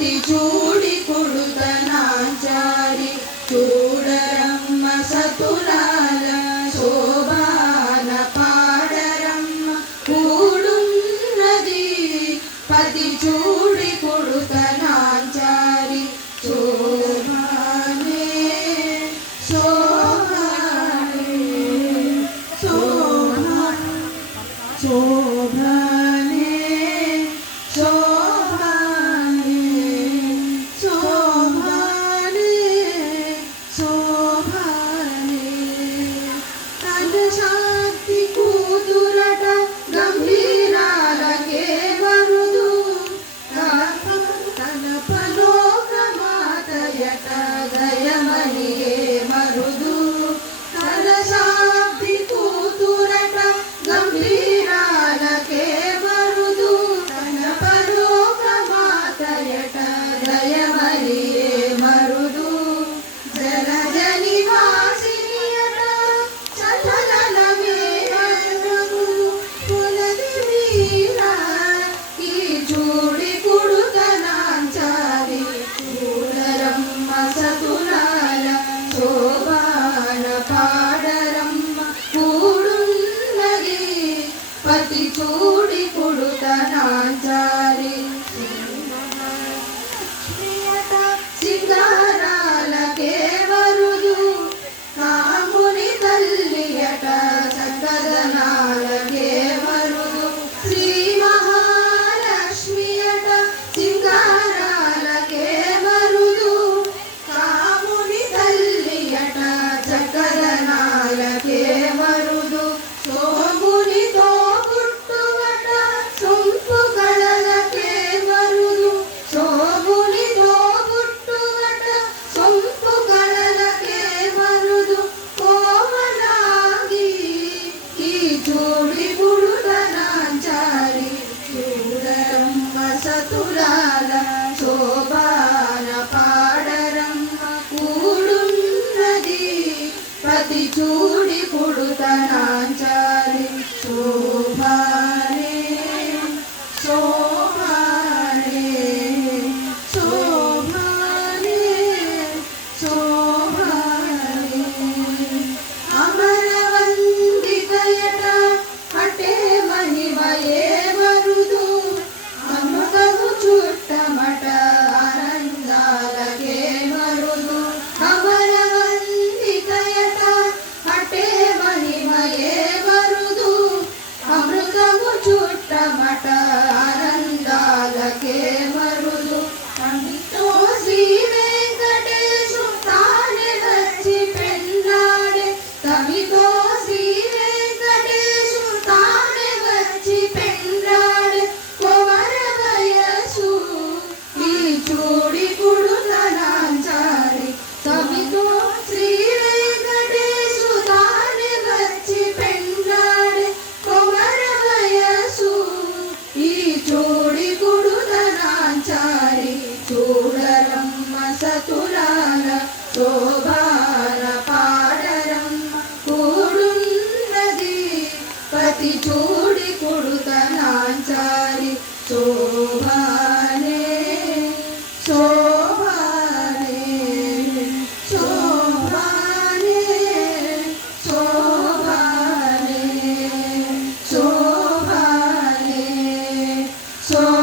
పతి చూడి కొడుతనాచారి చూడరమ్మ సతులాల శోభాన పాడరమ్మ కూడున్నది పతి చూడి కొడుతనాచారి శోభానే శోభానే శోభానే శోభానే శోభానే శోభానే తన శాంతి కూతురట గంభీరాలకే వరుదు తన పలోక మాతయట దయమనియే మరుదు తన శాంతి కూతురట గంభీరాలకే వరుదు తన పలోక మాతయట దయమనియే మరుదు జలజని వాసినియట చలనలమే అందము పొలది వీరా ఈ చూడి కుడుతనాంచారి చూడరమ్మ సతులాల శోభాన పాడరమ్మ కూడున్నది పతి చూడి కుడుతనాంచారి సింగారాలకే వరుదు కాముని తల్లియట చక్కదనాలకే వరుదు శ్రీ మహాలక్ష్మియట సింగారాలకే వరుదు కాముని తల్లియట చక్కదనాలకే వరుదు సోమునితో పుట్టువట సొంపు కళలకే వరుదు సోమునితో పుట్టువట సొంపు కళలకే వరుదు కోమలాంగి ఈ చూడి గుడుతనాంచారి చూడరమ్మ సతులాల శోభాన పాడరమ్మ కూడున్నది పతి చూడి కుడుతనాంచారి శోభానే శోభానే శోభానే శోభానే అమరవందితయట అటే మహిమయే వరుదు అమృతము చుట్టమట ఆనందాలకే వరుదు అమరవందితయట అటే మహిమయే వరుదు అమృతము చుట్టమట ఆనందాలకే వరుదు తమితో శ్రీ వెంకటేశు తానే వచ్చి పెన్నాడే తమితో శ్రీ వెంకటేశు తానే వచ్చి పెన్నాడే కుమర వయసు ఈ చూడి కుడుతనాంచారి తమితో శ్రీ వెంకటేశు తానే వచ్చి పెన్నాడే కుమర వయసు ఈ చూడి కుడుతనాంచారి చూడరమ్మ సతులాల శోభాన పాడరమ్మ కూడున్నది పతి చూడి కుడుతనాంచారి శోభానే శోభానే శోభానే శోభానే శోభానే శోభానే